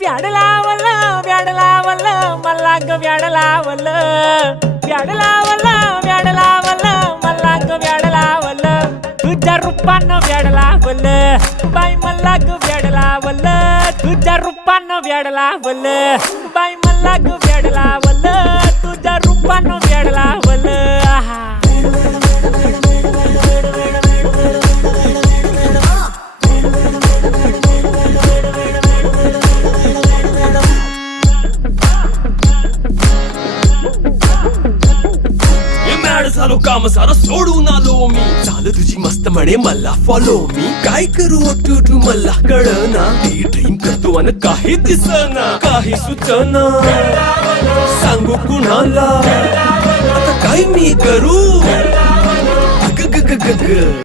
व्याड लावलं व्याड लावलं मला ग व्याड लावलं व्याड लावलं व्याड लावलं मला ग व्याड लावलं तुझ्या रूपानं व्याड लावलं बाई मला ग व्याड लावलं तुझ्या रूपानं व्याड लावलं बाई मला ग व्याड लावलं तुझ्या रूपानं व्याड लावलं आहा झालो काम सारा सोडून आलो मी झालं तुझी मस्त म्हणे मला फॉलो मी काय करू टू मला कळना ती ड्रीम करतो आणि काही दिसना काही सुचना सांगू कुणाला आता काय मी करू ग ग ग ग ग